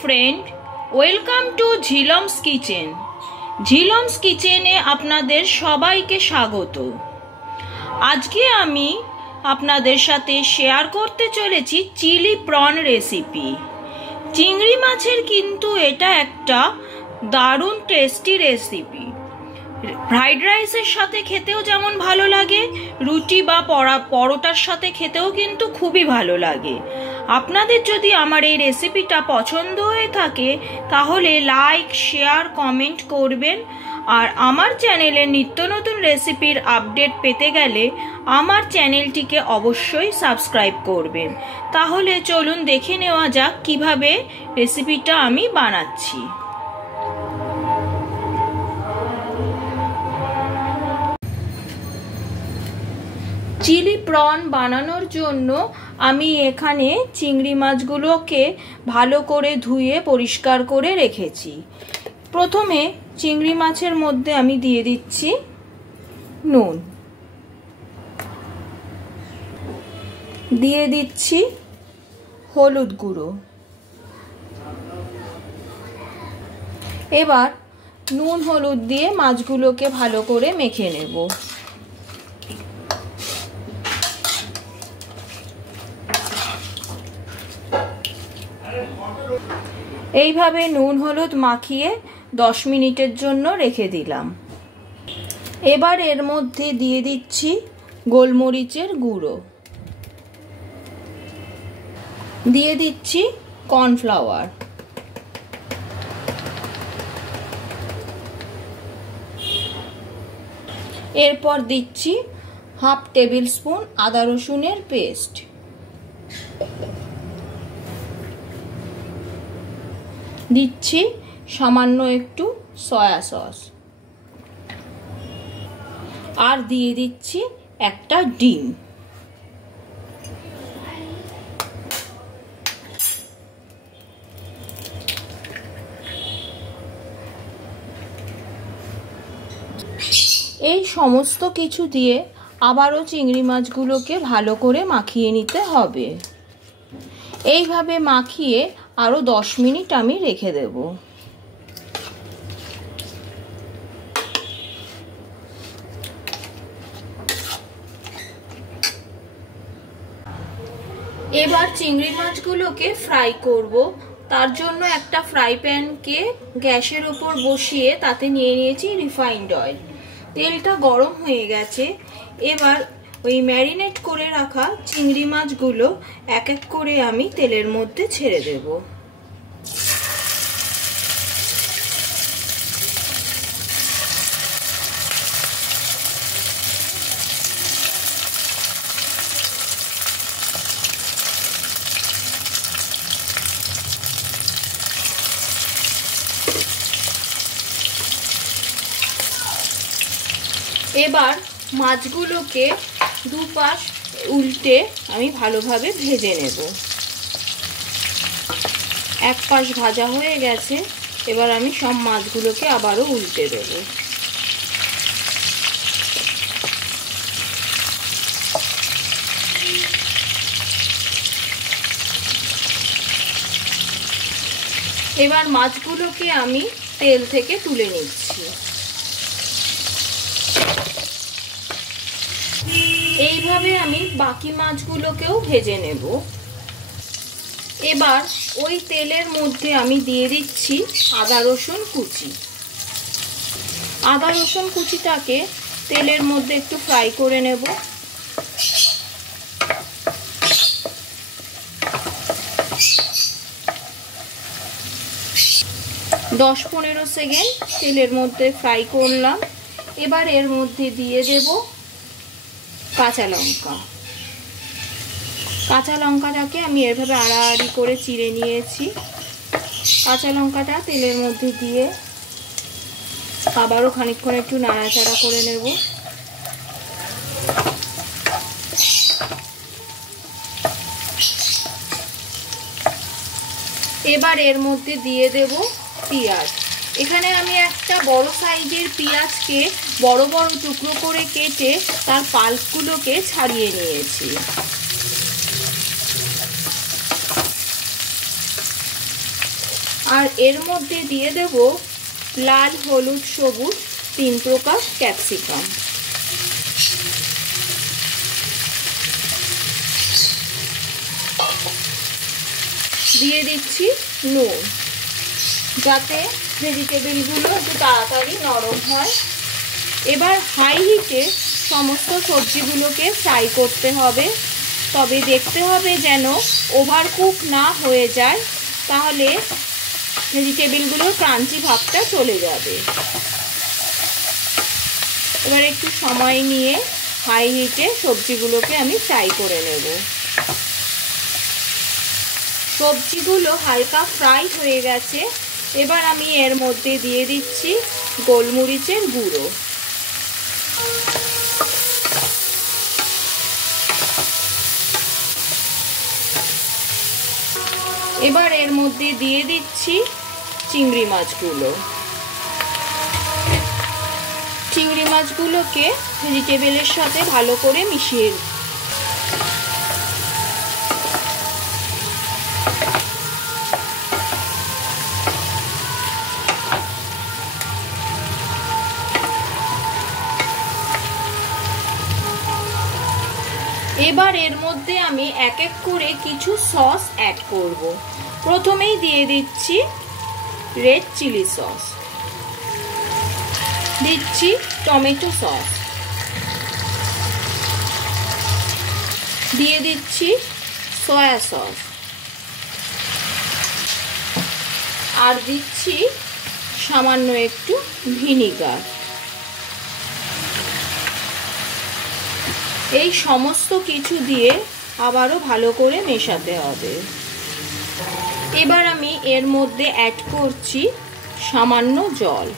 Friend, welcome to Jhilam's kitchen. Jhilam's কিচেনে আপনাদের সবাইকে স্বাগত। আজকে আমি আপনাদের সাথে শেয়ার করতে চলেছি চিলি প্রন রেসিপি। চিংড়ি মাছের কিন্তু এটা একটা দারুণ টেস্টি রেসিপি। ফ্রাইড রাইসের সাথে খেতেও যেমন ভালো লাগে, রুটি বা পরোটার সাথে খেতেও কিন্তু খুবই ভালো লাগে। আপনাদের যদি আমার এই রেসিপিটা পছন্দ হয়ে থাকে তাহলে লাইক, শেয়ার, কমেন্ট করবেন। আর আমার চ্যানেলে নিত্য নতুন রেসিপির আপডেট পেতে গেলে আমার চ্যানেলটিকে অবশ্যই সাবস্ক্রাইব করবেন। তাহলে চলুন দেখে নেওয়া যাক কিভাবে রেসিপিটা আমি বানাচ্ছি। চিলি প্রন বানানোর জন্য আমি এখানে চিংড়ি মাছগুলোকে ভালো করে ধুয়ে পরিষ্কার করে রেখেছি। প্রথমে চিংড়ি মাছের মধ্যে আমি দিয়ে দিচ্ছি নুন, দিয়ে দিচ্ছি হলুদ গুঁড়ো। এবার নুন হলুদ দিয়ে মাছগুলোকে ভালো করে মেখে নেব। এইভাবে নুন হলুদ মাখিয়ে 10 মিনিটের জন্য রেখে দিলাম। এবার এর মধ্যে দিয়ে দিচ্ছি গোলমরিচের গুঁড়ো, দিয়ে দিচ্ছি কর্নফ্লাওয়ার, এরপর দিচ্ছি হাফ টেবিল স্পুন আদা রসুনের পেস্ট, দিচ্ছি সামান্য একটু সয়া সস, আর দিয়ে দিচ্ছি একটা ডিম। এই সমস্ত কিছু দিয়ে আবারও চিংড়ি মাছগুলোকে ভালো করে মাখিয়ে নিতে হবে। এইভাবে মাখিয়ে আরো 10 মিনিট আমি রেখে দেব। এবার চিংড়ি মাছগুলোকে ফ্রাই করব। তার জন্য একটা ফ্রাই প্যানকে গ্যাসের উপর বসিয়ে তাতে নিয়ে নিয়েছি রিফাইন্ড অয়েল। তেলটা গরম হয়ে গেছে। এবার ওই ম্যারিনেট করে রাখা চিংড়ি মাছগুলো এক এক করে আমি তেলের মধ্যে ছেড়ে দেব। এবার মাছগুলোকে দুপাশ উল্টে আমি ভালোভাবে ভেজে নেব। এক পাশ ভাজা হয়ে গেছে। এবার আমি সব মাছগুলোকে আবারও উল্টে দেব। এবার মাছগুলোকে আমি তেল থেকে তুলে নিচ্ছি। এইভাবে আমি বাকি মাছগুলোকেও ভেজে নেব। এবার ওই তেলের মধ্যে আমি দিয়ে দিচ্ছি আদা রসুন কুচি। আদা রসুন কুচিটাকে তেলের মধ্যে একটু ফ্রাই করে নেব। দশ 15 সেকেন্ড তেলের মধ্যে ফ্রাই করলাম। এবার এর মধ্যে দিয়ে দেব কাঁচা লঙ্কা। কাঁচা লঙ্কাটাকে আমি এভাবে আড়াআড়ি করে চিড়ে নিয়েছি। কাঁচা লঙ্কাটা তেলের মধ্যে দিয়ে আবারও খানিকক্ষণ একটু নাড়াচাড়া করে নেব। এবার এর মধ্যে দিয়ে দেব পেঁয়াজ। এখানে আমি একটা বড় সাইজের পেঁয়াজকে বড় বড় টুকরো করে কেটে তার পাল্পগুলোকে ছাড়িয়ে নিয়েছি। আর এর মধ্যে দিয়ে দেব লাল, হলুদ, সবুজ 3 প্রকার ক্যাপসিকাম। দিয়ে দিচ্ছি নুন, যাতে ভেজিটেবলগুলো একটু তাড়াতাড়ি নরম হয়। এবার হাই হিটে সমস্ত সবজিগুলোকে ফ্রাই করতে হবে, তবে দেখতে হবে যেন ওভারকুক না হয়ে যায়, তাহলে ভেজিটেবলগুলোর ক্রাঞ্চি ভাবটা চলে যাবে। এবার একটু সময় নিয়ে হাই হিটে সবজিগুলোকে আমি ফ্রাই করে নেব। সবজিগুলো হালকা ফ্রাই হয়ে গেছে। এবার আমি এর মধ্যে দিয়ে দিচ্ছি গোলমরিচের গুঁড়ো। এবার এর মধ্যে দিয়ে দিচ্ছি চিংড়ি মাছগুলো। চিংড়ি মাছগুলোকে ভেজিটেবলের সাথে ভালো করে মিশিয়ে এবার এর মধ্যে আমি এক এক করে কিছু সস অ্যাড করব। প্রথমেই দিয়ে দিচ্ছি রেড চিলি সস, দিচ্ছি টমেটো সস, দিয়ে দিচ্ছি সয়া সস, আর দিচ্ছি সামান্য একটু ভিনিগার। এই সমস্ত কিছু দিয়ে আবারও ভালো করে মেশাতে হবে। এবার আমি এর মধ্যে অ্যাড করছি সামান্য জল।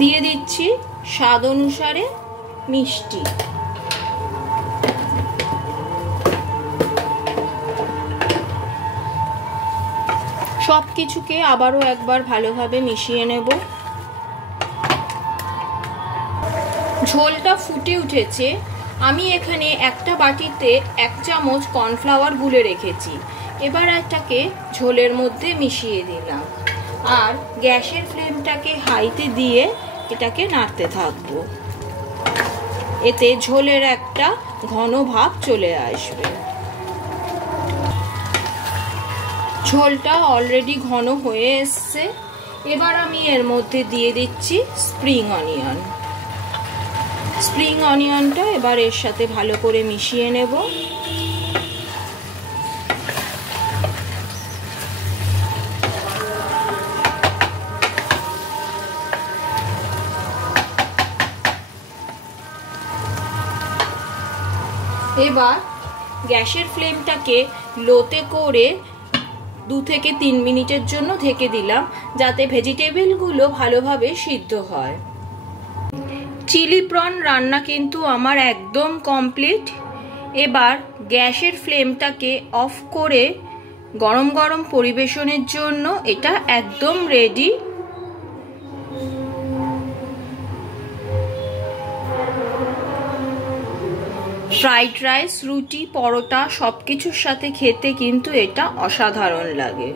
দিয়ে দিচ্ছি স্বাদ অনুসারে মিষ্টি। সব কিছুকে আবারও একবার ভালোভাবে মিশিয়ে নেব। ঝোলটা ফুটে উঠেছে। আমি এখানে একটা বাটিতে 1 চামচ কর্নফ্লাওয়ার গুলে রেখেছি। এবার এটাকে ঝোলের মধ্যে মিশিয়ে দিলাম, আর গ্যাসের ফ্লেমটাকে হাইতে দিয়ে এটাকে নাড়তে থাকবো। এতে ঝোলের একটা ঘন ভাব চলে আসবে। ঝোলটা অলরেডি ঘন হয়ে এসছে। এবার আমি এর মধ্যে দিয়ে দিচ্ছি স্প্রিং অনিয়ন। স্প্রিং অনিয়নটা এবার এর সাথে ভালো করে মিশিয়ে নেব। এবার গ্যাসের ফ্লেমটাকে লোতে করে 2 থেকে 3 মিনিটের জন্য ঢেকে দিলাম, যাতে ভেজিটেবলগুলো ভালোভাবে সিদ্ধ হয়। চিলি প্রন রান্না কিন্তু আমার একদম কমপ্লিট। এবার গ্যাসের ফ্লেমটাকে অফ করে গরম গরম পরিবেশনের জন্য এটা একদম রেডি। ফ্রাইড রাইস, রুটি, পরোটা সবকিছুর সাথে খেতে কিন্তু এটা অসাধারণ লাগে।